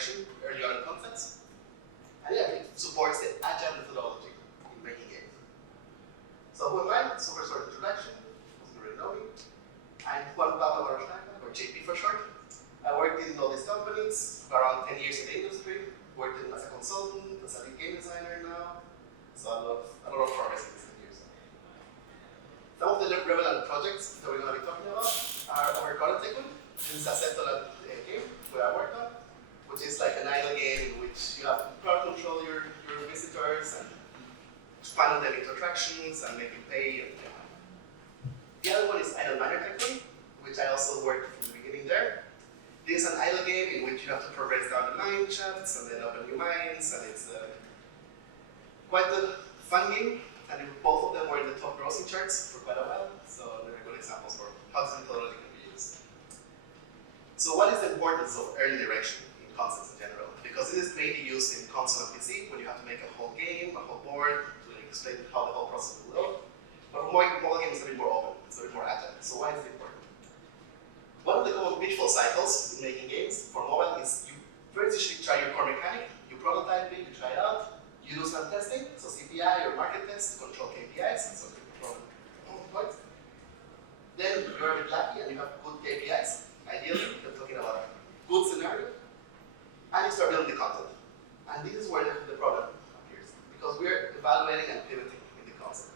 direction early on in concepts. And yeah, it supports the agile methodology in making games. So who am I? Super short introduction, most of you already know me. I'm Juan Pablo, or JP for short. I worked in all these companies, around 10 years in the industry, worked in as a consultant, as a lead game designer now. So a lot of progress in these years. Some of the relevant projects that we're going to be talking about are our current Tycoon. This is a set game where I worked on, which is like an idle game in which you have to crowd control your visitors and funnel them into attractions and make you pay. And, yeah. The other one is Idle Miner Tycoon, which I also worked from the beginning there. This is an idle game in which you have to progress down the mine shafts and then open new mines, and it's quite a fun game. And both of them were in the top grossing charts for quite a while, so they're good examples for how this methodology can be used. So what is the importance of early direction in concepts in general? Because it is mainly used in console and PC when you have to make a whole game, a whole board, to explain how the whole process will go. But for mobile games, it's a bit more open, it's a bit more agile. So why is it important? One of the common pitfall cycles in making games for mobile is you first usually try your core mechanic, you prototype it, you try it out, you do some testing, so CPI or market tests to control KPIs, and so you control points. Then you're a bit lucky and you have good KPIs. Ideally, you're talking about a good scenario, and you start building the content. And this is where the problem appears, because we're evaluating and pivoting in the concept.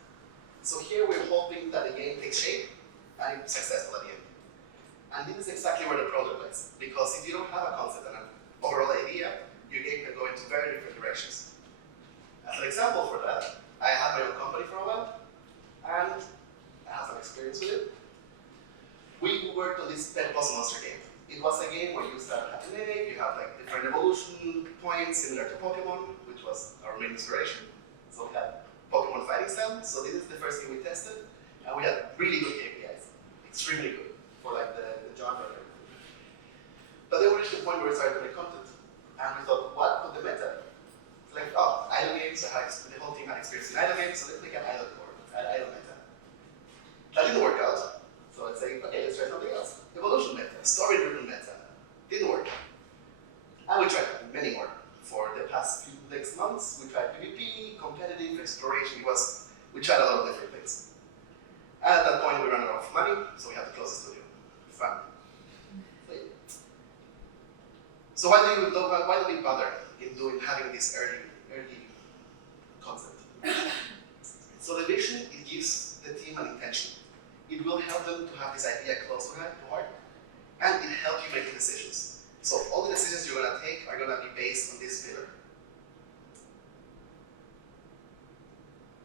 So here we're hoping that the game takes shape and it's successful at the end. And this is exactly where the problem lies, because if you don't have a concept and an overall idea, your game can go into very different directions. As an example for that, I had my own company for a while, and I have some experience with it. We worked on this Pet Puzzle Monster game. It was a game where you start at an egg, you have like different evolution points similar to Pokemon, which was our main inspiration. So we had Pokemon fighting style. So this is the first game we tested, and we had really good KPIs, extremely good for like the genre and everything. But then we reached the point where we started to make content, and we thought, what could the meta? It's like, oh, idle games. The whole team had experience in idle games, so let's make an idle core, an idle meta. That didn't work out. So let's say, okay, let's try something else. Evolution meta, story-driven meta. Didn't work. And we tried many more. For the past few next months, we tried PvP, competitive, exploration. We tried a lot of different things. And at that point, we ran out of money, so we had to close the studio. Fun. So why do we bother in having this early concept? So the vision, it gives the team an intention. It will help them to have this idea close to heart, and it helps you make decisions. So all the decisions you're going to take are going to be based on this pillar.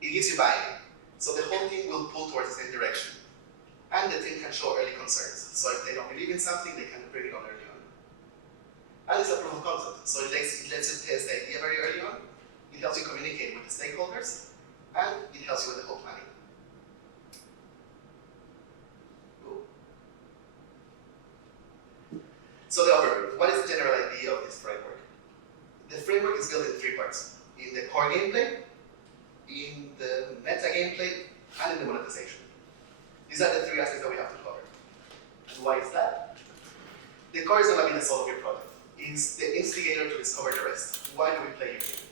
It gives you buy-in. So the whole team will pull towards the same direction. And the team can show early concerns. So if they don't believe in something, they can bring it on early on. And it's a proof of concept. So it lets you test the idea very early on. It helps you communicate with the stakeholders. And it helps you with the whole planning. So the overview, what is the general idea of this framework? The framework is built in 3 parts. In the core gameplay, in the meta gameplay, and in the monetization. These are the 3 aspects that we have to cover. And why is that? The core is going to be the soul of your product. It's the instigator to discover the rest. Why do we play your game?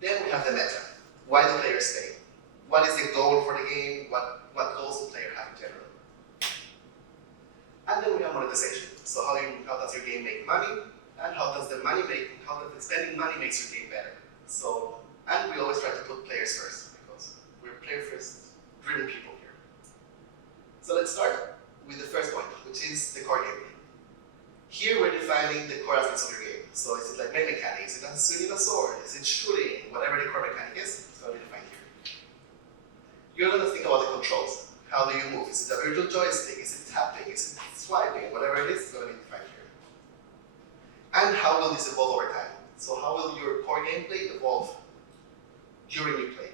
Then we have the meta. Why do players stay? What is the goal for the game? What goals do players have in general? And then we have monetization. So how does your game make money? And how does the spending money makes your game better? So, and we always try to put players first, because we're player first driven people here. So let's start with the first point, which is the core gameplay. Here we're defining the core aspects of your game. So is it like main mechanics? Is it swinging a sword? Is it shooting? Whatever the core mechanic is, it's going to be defined here. You're going to think about the controls. How do you move? Is it a virtual joystick? Is it tapping? Is it swiping? Whatever it is, it's going to be defined here. And how will this evolve over time? So how will your core gameplay evolve during your play?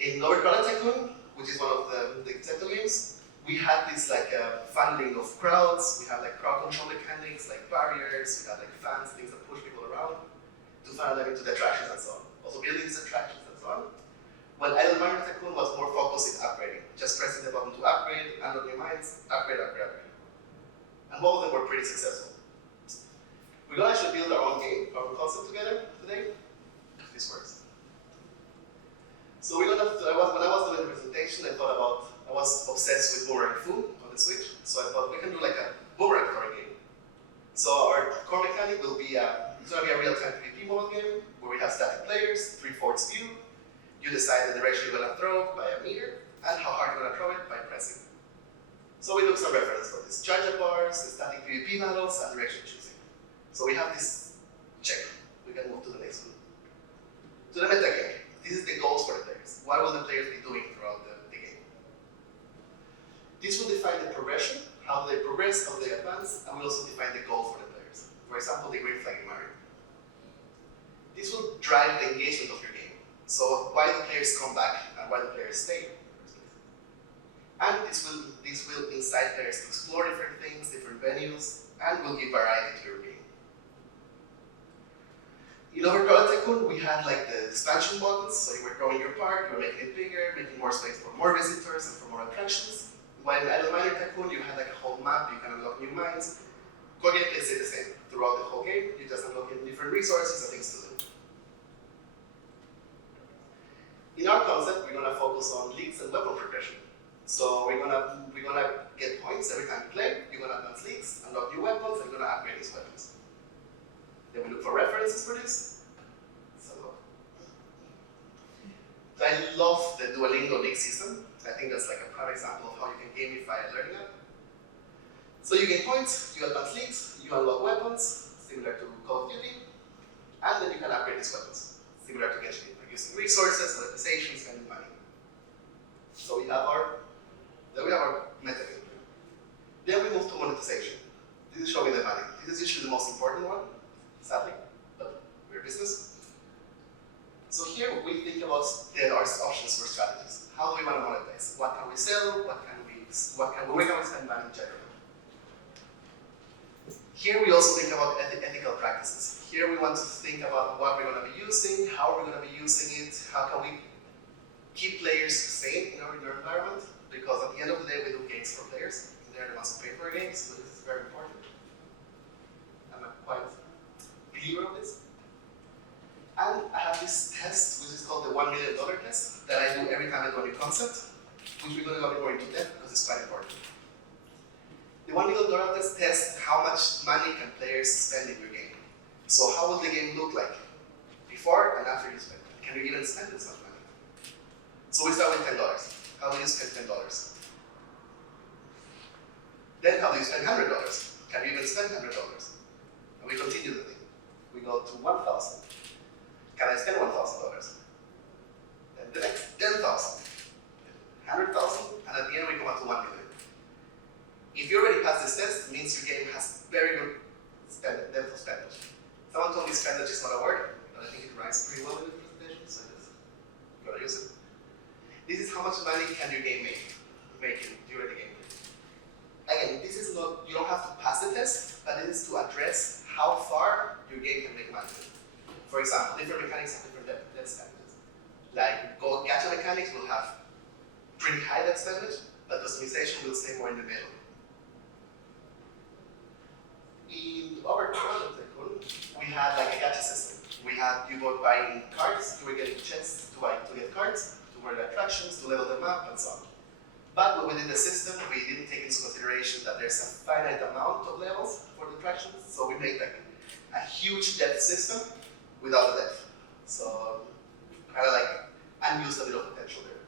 In our current Tycoon, which is one of the example games, we had this like funneling of crowds. We have like crowd control mechanics, like barriers. We have like fans, things that push people around to funnel them into the attractions and so on. Also building these attractions and so on. While Idle Miner Tycoon was more focused in upgrading, just pressing the button to upgrade, unlock new mines, upgrade. And both of them were pretty successful. We're going to actually build our own game, our own concept together today, if this works. So when I was doing the presentation, I was obsessed with boomerang food on the Switch, so I thought we can do like a boomerang throwing game. So our core mechanic will be it's going to be a real-time PvP mobile game where we have static players, 3/4 view. You decide the direction you're going to throw by a meter and how hard you're going to throw it by pressing. So we took some reference for this. Charge-up bars, the static PvP battles, and direction choosing. So we have this check. We can move to the next one. To the meta game. This is the goals for the players. What will the players be doing throughout the game? This will define the progression, how they progress, how they advance, and will also define the goal for the players. For example, the green flag in Mario. This will drive the engagement of your game. So why the players come back and why the players stay. And this will incite players to explore different things, different venues, and will give variety to your game. In Overcrowded Tycoon, we had like the expansion buttons, so you were growing your park, you were making it bigger, making more space for more visitors and for more attractions. While in Idle Miner Tycoon, you had like a whole map, you can unlock new mines. Core gameplay stayed the same throughout the whole game, you just unlock different resources and things to do. In our concept, we're going to focus on leagues and weapon progression. So we're gonna get points every time you play. You're gonna advance leagues, unlock new weapons, and you're gonna upgrade these weapons. Then we look for references for this. So I love the Duolingo league system. I think that's like a prime example of how you can gamify learning it. So you gain points, you advance leagues, you unlock weapons, similar to Call of Duty, and then you can upgrade these weapons, similar to Genshin, like using resources, monetization, spending money. So we have our meta game. Then we move to monetization. This is showing the money. This is usually the most important one, sadly, but we're business. So here we think about our options for strategies. How do we want to monetize? What can we sell? Where can we spend money in general? Here we also think about ethical practices. Here we want to think about what we're going to be using, how we're going to be using it, how can we keep players sane in our environment, because at the end of the day we do games for players. They're the ones who pay for our games, so this is very important. I'm quite clear on this. And I have this test, which is called the $1 million test, that I do every time I do a new concept, which we're going to go a bit more into depth because it's quite important. The $1 million test tests how much money can players spend in your game. So how will the game look like before and after you spend it? Can you even spend this much money? So we start with $10. How will you spend $10? Then how do you spend $100? Can you even spend $100? And we continue the thing. We go to 1,000. Can I spend $1,000? Then the next 10,000, 100,000, and at the end we come up to 1 million. If you already pass this test, it means your game has very good depth of spendage. Someone told me spendage is not a word, but I think it rhymes pretty well in the presentation, so I just gotta use it. This is how much money can your game make during the gameplay. Again, this is not, you don't have to pass the test, but it is to address how far your game can make money. For example, different mechanics have different depth spendage. Like gacha mechanics will have pretty high depth spendage, but customization will stay more in the middle. In Overcrowded Tycoon, we had like a gacha system. You were buying cards, you were getting chests to get cards, to wear the attractions, to level them up, and so on. But within the system, we didn't take into consideration that there's a finite amount of levels for the attractions, so we made like a huge depth system without the depth. So kind of like unused a bit of potential there.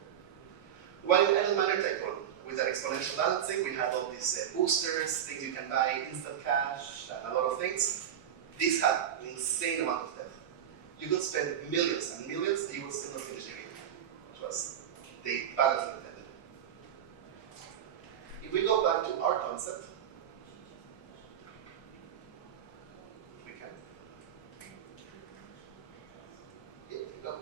While in Idle Miner Tycoon, with that exponential balancing, we have all these boosters, things you can buy, instant cash, and a lot of things. This had an insane amount of depth. You could spend millions and millions, and you would still not finish the game, which was the balance intended. If we go back to our concept, we can. Here we go.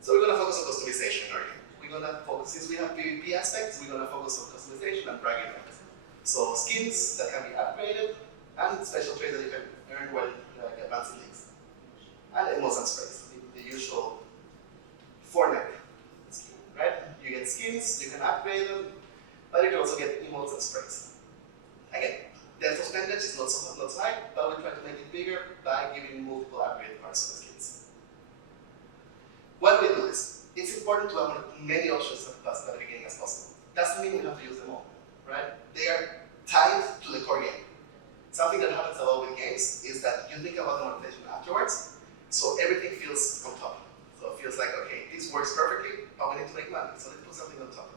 So we're going to focus on customization in our game. We're going to focus, since we have PvP aspects, we're going to focus on customization and bragging rights. So skins that can be upgraded, and special traits that you can earn while advancing leagues. And emotes and sprays, the usual emotes and sprays. Again, the percentage is not so high, but we try to make it bigger by giving multiple upgrade parts of the skins. Why do we do this? It's important to have as many options at the beginning as possible. Doesn't mean we have to use them all, right? They are tied to the core game. Something that happens a lot with games is that you think about the monetization afterwards, so everything feels on top. So it feels like, okay, this works perfectly, but we need to make money, so let's put something on top.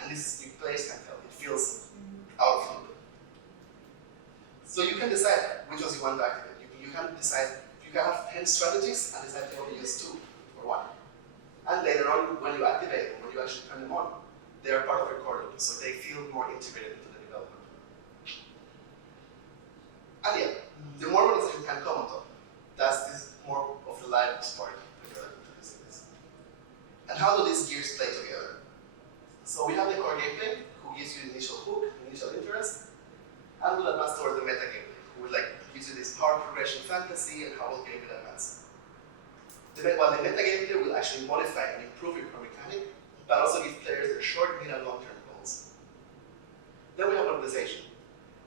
And this, you players can tell, it feels out of loop. So you can decide which ones you want to activate. You can decide, you can have 10 strategies and decide to only use 2 or 1. And later on, when you activate them, when you actually turn them on, they are part of your core loop, so they feel more integrated into the development. And yeah, the more monetization can come on top, that's this more of the live part that you're introducing this. And how do these gears play together? So we have the core gameplay, who gives you the initial hook, initial interest, and we'll advance towards the meta gameplay, who will gives you this power progression fantasy and how will game will advance. While the meta gameplay will actually modify and improve your core mechanic, but also give players their short, mid, and long-term goals. Then we have monetization.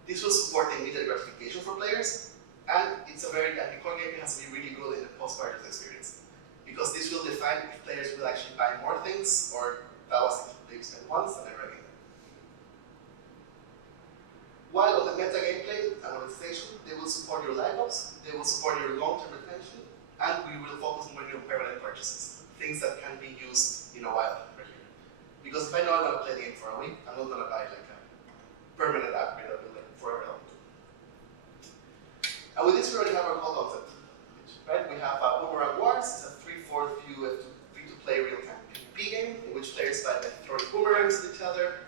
This will support the immediate gratification for players, and the core gameplay has to be really good in the post-purchase experience, because this will define if players will actually buy more things, or that was it, they spend once and never again. While on the meta gameplay and monetization, they will support your live ops, they will support your long-term retention, and we will focus more on your permanent purchases, things that can be used in a while right here. Because if I know I'm going to play the game for a week, I'm not going to buy like a permanent upgrade that will forever help me. And with this, we already have our core concept, right? We have Boomerang Wars. It's a 3-4 view free-to-play real-time PvP game in which players fight by throwing boomerangs at each other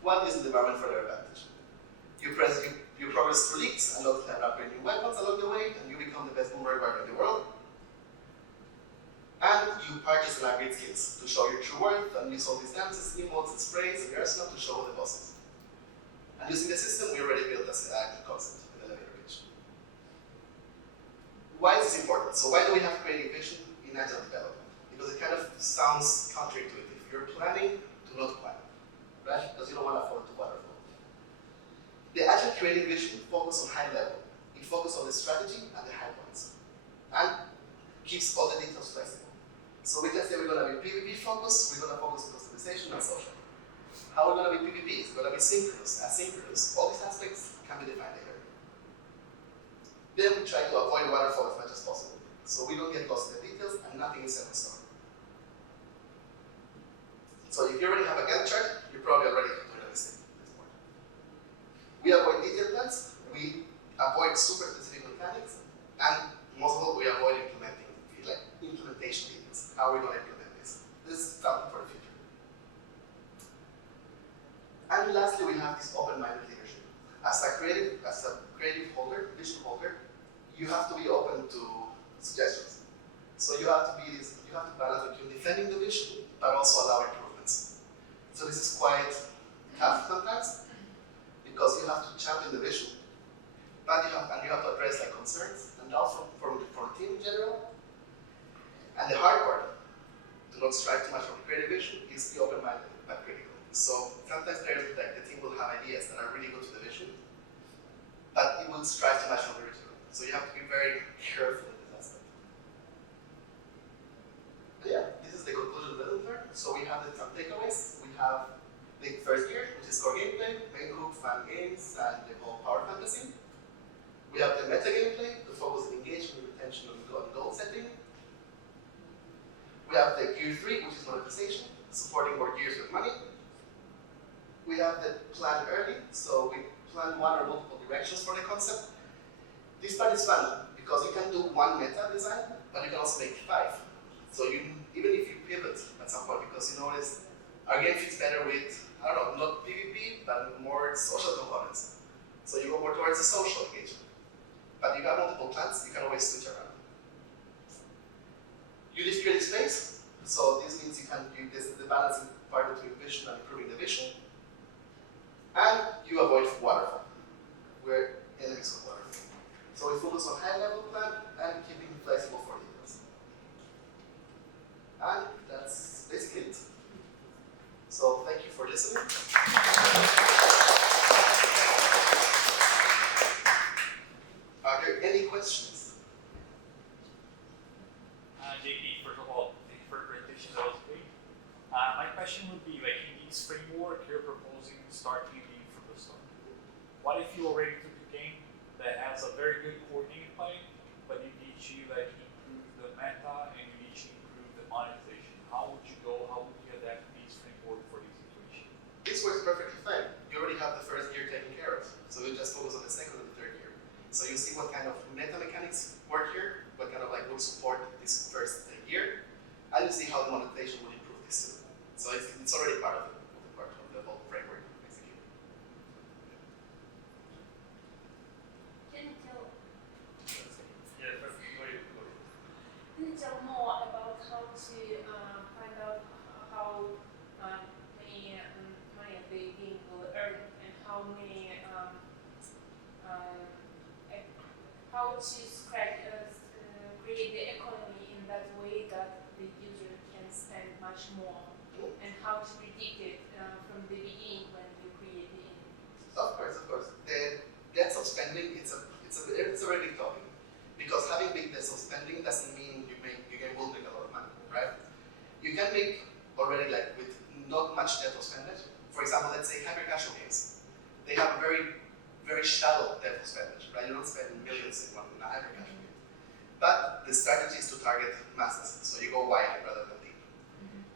while using the environment for their advantage. You progress through leagues and lots of upgrade new weapons along the way, and you become the best boomerang warrior in the world. And you purchase and upgrade skills to show your true worth, and use all these dances, emotes, and sprays, and your arsenal to show the bosses. And using the system, we already built as a concept in the elevator pitch. Why is this important? So why do we have creative vision in agile development? Because it kind of sounds counterintuitive. You're planning to not plan, right? Because you don't want to fall into waterfall. The agile creative vision focuses on high level. It focuses on the strategy and the high points, and keeps all the details flexible. So let's say we're going to be PvP focused, we're going to focus on customization and social. How we're going to be PvP? It's going to be synchronous, asynchronous. All these aspects can be defined later. Then we try to avoid waterfall as much as possible. So we don't get lost in the details and nothing is set in stone. So if you already have a Gantt chart, you're probably already doing a mistake at this point. We avoid detailed plans, we avoid super specific mechanics, and most of all, we avoid implementation details. How are we going to implement this? This is something for the future. And lastly, we have this open-minded leadership. As a creative holder, vision holder, you have to be open to suggestions. So you have to balance between defending the vision, but also allow improvements. So this is quite tough sometimes, because you have to champion the vision, but you have to address concerns, and also for the team in general. And the hard part, to not strive too much from creative vision, is be open-minded but critical. So sometimes players, the team will have ideas that are really good to the vision, but it will strive too much from the original. So you have to be very careful in this aspect. And yeah, this is the conclusion of the lesson learned. So we have some takeaways. We have the first gear, which is core gameplay, main hook, fun games, and the whole power fantasy. We have the meta gameplay, the focus on engagement, retention, and goal setting. We have the gear 3, which is monetization, supporting more gears with money. We have the plan early, so we plan one or multiple directions for the concept. This part is fun, because you can do one meta design, but you can also make 5. So even if you pivot at some point, because you notice our game fits better with, not PvP, but more social components. So you go more towards the social engagement. But if you have multiple plans, you can always switch around. You leave creative space, so this means this is the balancing part between vision and improving the vision. And you avoid waterfall. We're enemies of waterfall. So we focus on high-level plan and keeping it flexible for details. And that's basically it. So thank you for listening. question would be, like, in this framework, you're proposing starting a game from the start. What if you already took a game that has a very good core gameplay, but you need to like improve the meta and you need to improve the monetization? How would you go? How would you adapt this framework for this situation? This works perfectly fine. You already have the first year taken care of, so you just focus on the second and the third year. So you see what kind of meta mechanics work here, what kind of like would support this first year, and you see how the monetization would improve this too. So it's already part of the whole framework, basically. Can you tell Yeah, perfect. Go ahead. Can you tell more about how to find out how many money the game will earn and how many how to create the economy in that way that the user can spend much more, and how to predict it from the beginning when you create the game? Of course. The depth of spending, it's a very big topic. Because having big depth of spending doesn't mean you will make a lot of money, right? You can make already like with not much depth of spending. For example, let's say hyper casual games. They have a very, very shallow depth of spending, right? You don't spend millions in a hyper casual game. But the strategy is to target masses, so you go wide rather than deep.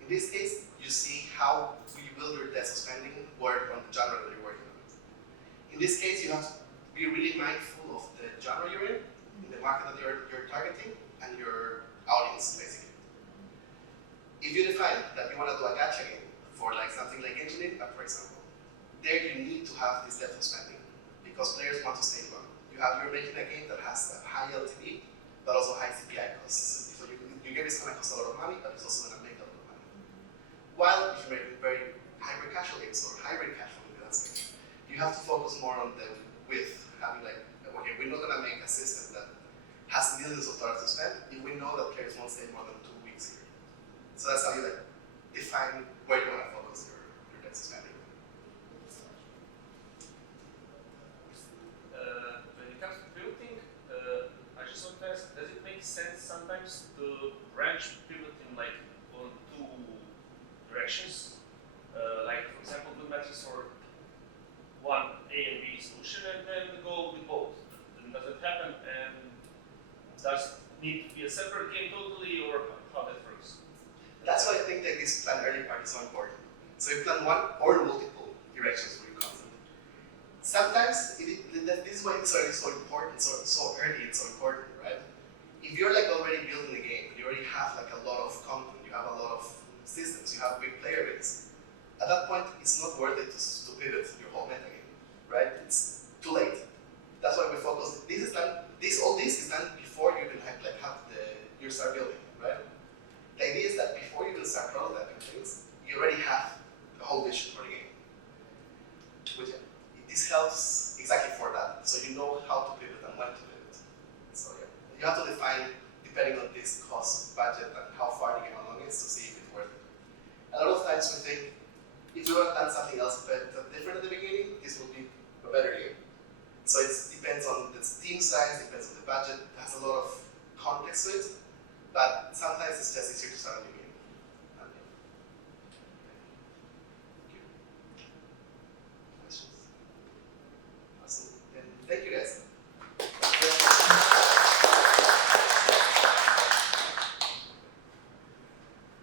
In this case, you see how you build your depth of spending work on the genre that you're working on. In this case, you have to be really mindful of the genre you're in the market that you're targeting, and your audience, basically. If you define that you want to do a gacha game for like something like engineering, for example, there you need to have this depth of spending because players want to stay long. You're making a game that has a high LTV, but also high CPI costs. So your game is going to cost a lot of money, but it's also going to make a lot of money. While if you're making very hyper casual games or hybrid casual games, you have to focus more on the width, having like, okay, we're not going to make a system that has millions of dollars to spend if we know that players won't stay more than 2 weeks here. So that's how you like define where you want to focus your depth of spending. When it comes to building, I just want to ask, does it make sense sometimes to branch pivot in like on two directions? Like for example, do metrics for one A and B solution and then go with both. And does it happen? And does it need to be a separate game totally, or how that works? That's why I think that this plan early part is so important. So you plan one or multiple directions for your content. Sometimes, this is why it's already so important, so early it's so important, right? If you're like already building a game, you already have like a lot of content, you have a lot of systems, you have a big player base, at that point it's not worth it to pivot your whole metagame, right? It's too late. That's why we focus. All this is done before you even you start building, right? The idea is that before you even start prototyping things, you already have the whole vision for the game. This helps exactly for that, so you know how to pivot and when to pivot. So yeah, you have to define depending on this cost, budget, and how far the game along is to see if it's worth it. A lot of times we think if you have done something else different at the beginning, this will be a better game. So it depends on the team size, depends on the budget, it has a lot of context to it, but sometimes it's just easier to start a new game.